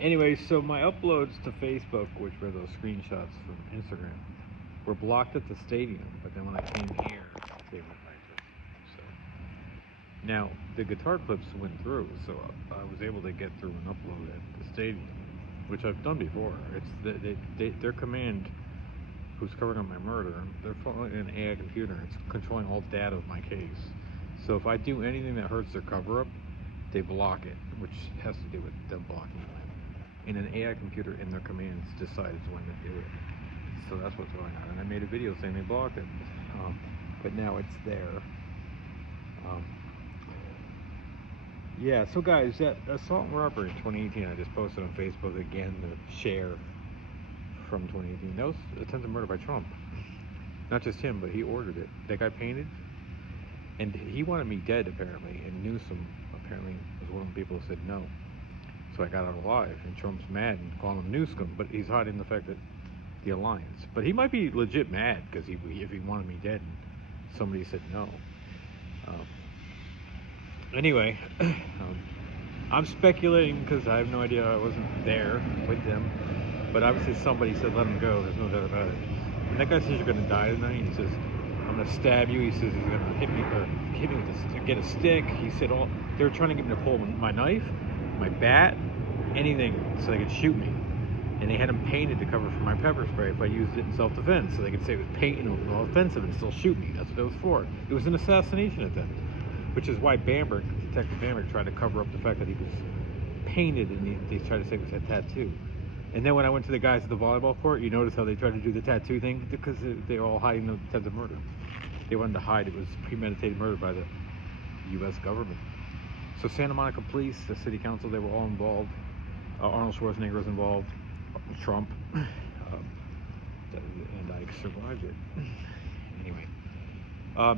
Anyway, so my uploads to Facebook, which were those screenshots from Instagram, were blocked at the stadium. But then when I came here, they were active. So now the guitar clips went through, so I was able to get through and upload at the stadium, which I've done before. It's their command, who's covering up my murder. They're following an AI computer. It's controlling all data of my case. So if I do anything that hurts their cover-up, they block it, which has to do with them blocking it. And an AI computer in their commands decides when to do it. So that's what's going on. And I made a video saying they blocked it, but now it's there. Yeah, so guys, that assault and robbery in 2018, I just posted on Facebook again, the share from 2018. That was attempted murder by Trump. Not just him, but he ordered it. That guy painted, and he wanted me dead apparently, and Newsom apparently was one of the people who said no. So I got out alive, and Trump's mad and calling him Newsom, but he's hiding the fact that the alliance. But he might be legit mad because if he wanted me dead and somebody said no. Anyway, I'm speculating because I have no idea. I wasn't there with them, but obviously somebody said let him go. There's no doubt about it. And that guy says you're gonna die tonight. He says I'm gonna stab you. He says he's gonna hit me with get a stick. He said they were trying to get me to pull my knife, my bat, anything so they could shoot me. And they had him painted to cover for my pepper spray if I used it in self-defense, so they could say it was paint and it was all offensive and still shoot me. That's what it was for. It was an assassination attempt, which is why Detective Bamberg tried to cover up the fact that he was painted, and they tried to say it was a tattoo. And then when I went to the guys at the volleyball court, you notice how they tried to do the tattoo thing because they were all hiding the attempted murder. They wanted to hide it was premeditated murder by the U.S. government. So Santa Monica Police, the city council, they were all involved. Arnold Schwarzenegger was involved, Trump, and I survived it. Anyway,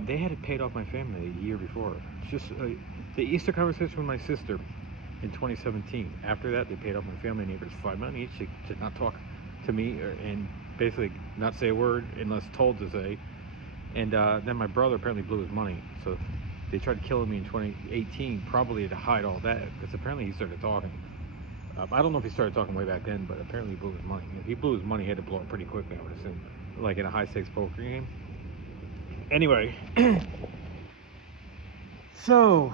they had it paid off my family a year before. Just the Easter conversation with my sister in 2017. After that, they paid off my family neighbors $5 million each to not talk to me and basically not say a word unless told to say. And then my brother apparently blew his money, so they tried killing me in 2018, probably to hide all that, because apparently he started talking. I don't know if he started talking way back then, but apparently he blew his money. If he blew his money, he had to blow it pretty quickly, I would assume, like in a high-stakes poker game. Anyway, so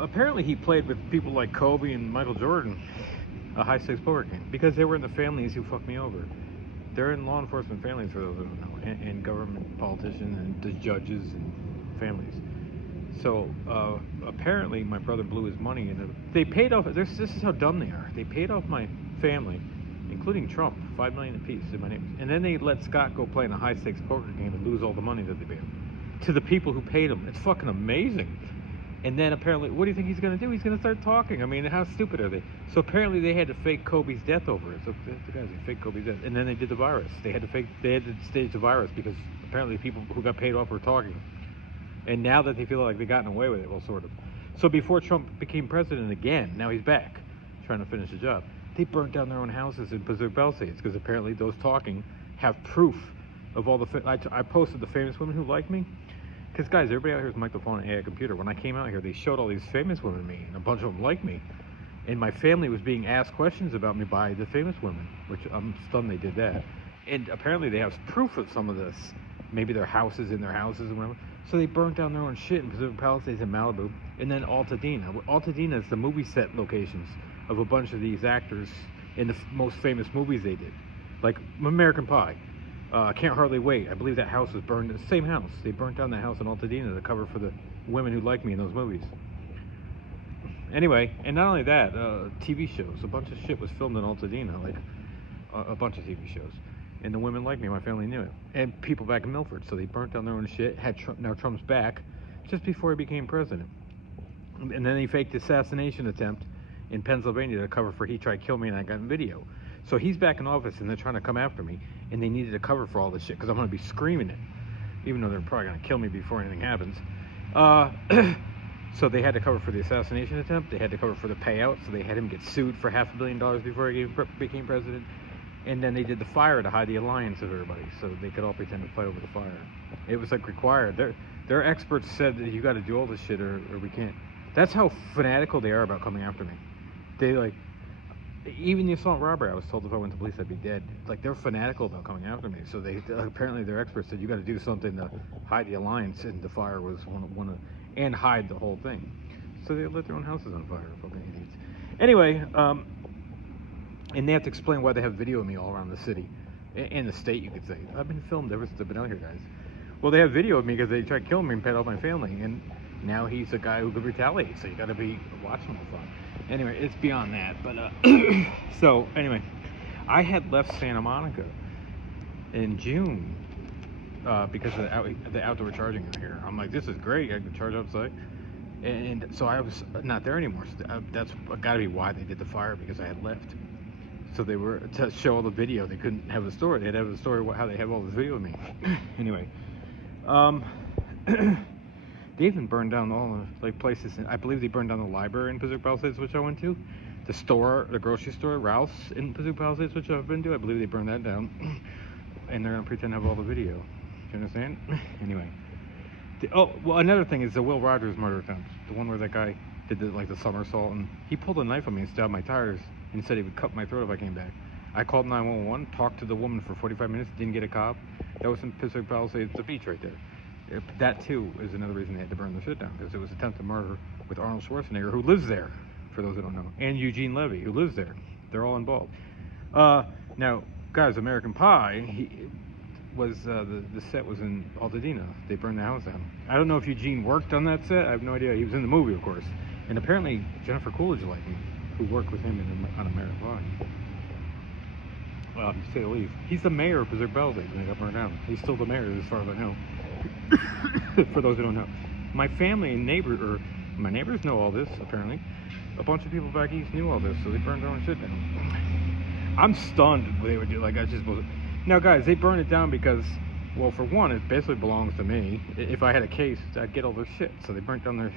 apparently he played with people like Kobe and Michael Jordan, a high-stakes poker game, because they were in the families who fucked me over. They're in law enforcement families, for those who don't know, and government politicians and the judges and families. So apparently my brother blew his money, and they paid off. This is how dumb they are. They paid off my family, including Trump, $5 million apiece in my name, and then they let Scott go play in a high-stakes poker game and lose all the money that they paid him to the people who paid him. It's fucking amazing. And then apparently, what do you think he's going to do? He's going to start talking. I mean, how stupid are they? So apparently they had to fake Kobe's death over it. So the guys who faked Kobe's death, and then they did the virus. They had to stage the virus because apparently people who got paid off were talking. And now that they feel like they've gotten away with it, well, sort of. So before Trump became president again, now he's back, trying to finish the job. They burnt down their own houses in Pacific Palisades because apparently those talking have proof of all the... I posted the famous women who like me. Because, guys, everybody out here is microphone and AI computer. When I came out here, they showed all these famous women to me, and a bunch of them liked me. And my family was being asked questions about me by the famous women, which I'm stunned they did that. And apparently they have proof of some of this. Maybe their houses in their houses and whatever. So they burnt down their own shit in Pacific Palisades in Malibu. And then Altadena. Altadena is the movie set locations of a bunch of these actors in the most famous movies they did. Like American Pie. I Can't Hardly Wait. I believe that house was burned. The same house. They burnt down that house in Altadena to cover for the women who like me in those movies. Anyway, and not only that, TV shows. A bunch of shit was filmed in Altadena. Like a bunch of TV shows. And the women like me, my family knew it. And people back in Milford, so they burnt down their own shit, had now Trump's back, just before he became president. And then they faked the assassination attempt in Pennsylvania to cover for he tried to kill me and I got in video. So he's back in office and they're trying to come after me, and they needed to cover for all this shit, because I'm going to be screaming it, even though they're probably going to kill me before anything happens. So they had to cover for the assassination attempt, they had to cover for the payout, so they had him get sued for $500 million before he became president. And then they did the fire to hide the alliance of everybody, so they could all pretend to fight over the fire. It was like required. Their experts said that you got to do all this shit or we can't. That's how fanatical they are about coming after me. They like, Even the assault and robbery, I was told if I went to police, I'd be dead. Like, they're fanatical about coming after me. So they apparently their experts said you got to do something to hide the alliance, and the fire was one of and hide the whole thing. So they lit their own houses on fire, fucking idiots. Anyway, and they have to explain why they have video of me all around the city and the state, you could say. I've been filmed ever since I've been out here, guys. Well, they have video of me because they tried to kill me and pet off my family, and now he's a guy who could retaliate. So you got to be watching the fun. Anyway, it's beyond that. But so anyway, I had left Santa Monica in June because of the outdoor charging here. I'm like, this is great. I can charge outside. And so I was not there anymore. So that's got to be why they did the fire, because I had left. So they were to show all the video. They couldn't have the story. They had to have the story of how they have all this video of me. Anyway, they even burned down all the places. I believe they burned down the library in Pacific Palisades, which I went to. The store, the grocery store, Ralph's in Pacific Palisades, which I've been to. I believe they burned that down. And they're gonna pretend to have all the video. Do you understand? Anyway. Oh, well, another thing is the Will Rogers murder attempt. The one where that guy did the somersault, and he pulled a knife on me and stabbed my tires, and he said he would cut my throat if I came back. I called 911, talked to the woman for 45 minutes, didn't get a cop. That was in Pacific Palisades, the beach right there. That too is another reason they had to burn the shit down, because it was attempted murder with Arnold Schwarzenegger, who lives there, for those who don't know, and Eugene Levy, who lives there. They're all involved. Now, guys, American Pie, the set was in Altadena. They burned the house down. I don't know if Eugene worked on that set. I have no idea. He was in the movie, of course. And apparently Jennifer Coolidge liked me, who worked with him on American Pie. To say the least. He's the mayor of Pacific Palisades, and they got burned down. He's still the mayor, as far as I know. For those who don't know. My family and my neighbors know all this, apparently. A bunch of people back east knew all this, so they burned their own shit down. I'm stunned they would do like I just was. Now, guys, they burn it down because, well, for one, it basically belongs to me. If I had a case, I'd get all their shit. So they burnt down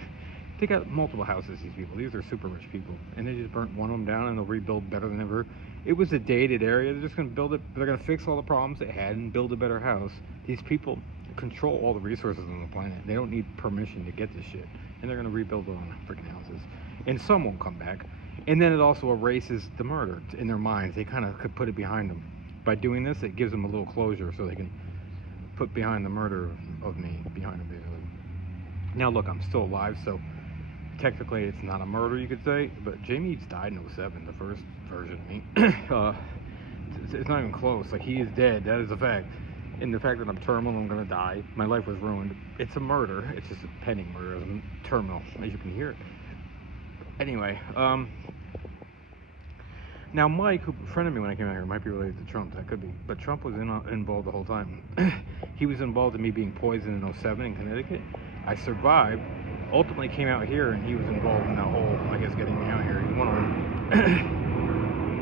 they got multiple houses, these people. These are super rich people. And they just burnt one of them down, and they'll rebuild better than ever. It was a dated area. They're just going to build it. They're going to fix all the problems they had and build a better house. These people control all the resources on the planet. They don't need permission to get this shit. And they're going to rebuild their own freaking houses. And some won't come back. And then it also erases the murder in their minds. They kind of could put it behind them. By doing this, it gives them a little closure so they can put behind the murder of me behind them, basically. Now, look, I'm still alive, so technically it's not a murder, you could say, but Jamie Eads died in 07, the first version of me. It's not even close. Like, he is dead. That is a fact. And the fact that I'm terminal, I'm going to die, my life was ruined. It's a murder. It's just a pending murder. I'm terminal, as you can hear it. Anyway, now, Mike, who befriended me when I came out here, might be related to Trump. That could be. But Trump was involved the whole time. He was involved in me being poisoned in 07 in Connecticut. I survived. Ultimately came out here, and he was involved in that whole, I guess, getting me out here. He's one of them.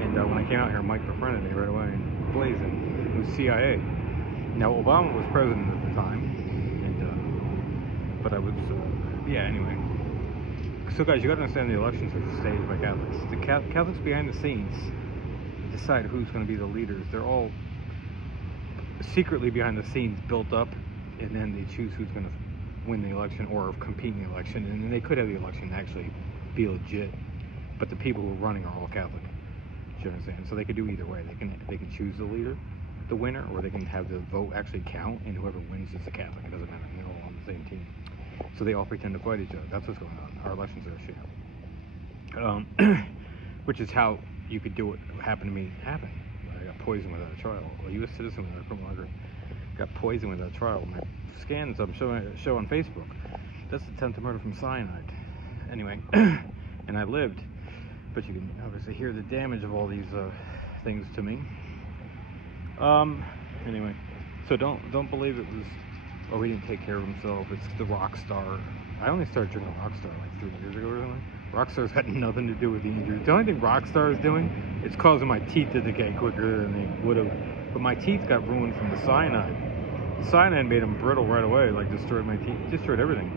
And when I came out here, Mike befriended me right away. Blazing. It was CIA. Now, Obama was president at the time. And, but I was, yeah, anyway. So, guys, you got to understand the elections are staged by Catholics. The Catholics behind the scenes decide who's going to be the leaders. They're all secretly behind the scenes built up, and then they choose who's going to win the election or compete in the election. And then they could have the election actually be legit, but the people who are running are all Catholic. Do you understand? So they could do either way. They can choose the leader, the winner, or they can have the vote actually count, and whoever wins is a Catholic. It doesn't matter. They're all on the same team. So they all pretend to fight each other. That's what's going on. Our elections are a sham. Which is how you could do what happened to me happen. I got poisoned without a trial. A U.S. citizen without a criminal record got poisoned without a trial. My scans I'm show on Facebook. That's attempted murder from cyanide. Anyway, and I lived. But you can obviously hear the damage of all these things to me. Anyway, so don't believe it was. Oh, he didn't take care of himself. It's the Rockstar. I only started drinking Rockstar like 3 years ago or something. Rockstar's had nothing to do with the injury. The only thing Rockstar is doing, it's causing my teeth to decay quicker than they would have. But my teeth got ruined from the cyanide. The cyanide made them brittle right away, like destroyed my teeth, destroyed everything.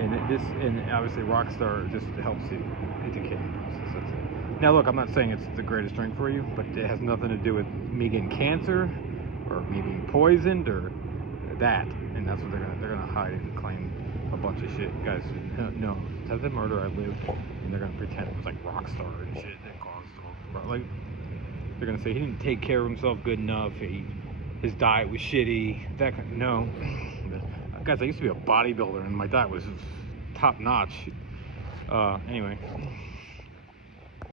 And obviously Rockstar just helps the decaying process. That's it. Now look, I'm not saying it's the greatest drink for you, but it has nothing to do with me getting cancer or me being poisoned or that, and that's what they're gonna hide and claim a bunch of shit, guys. No, attempted murder. I lived, and they're gonna pretend it was like Rockstar and shit that caused like they're gonna say he didn't take care of himself good enough. His diet was shitty. That kind, no, guys. I used to be a bodybuilder, and my diet was top notch. Anyway.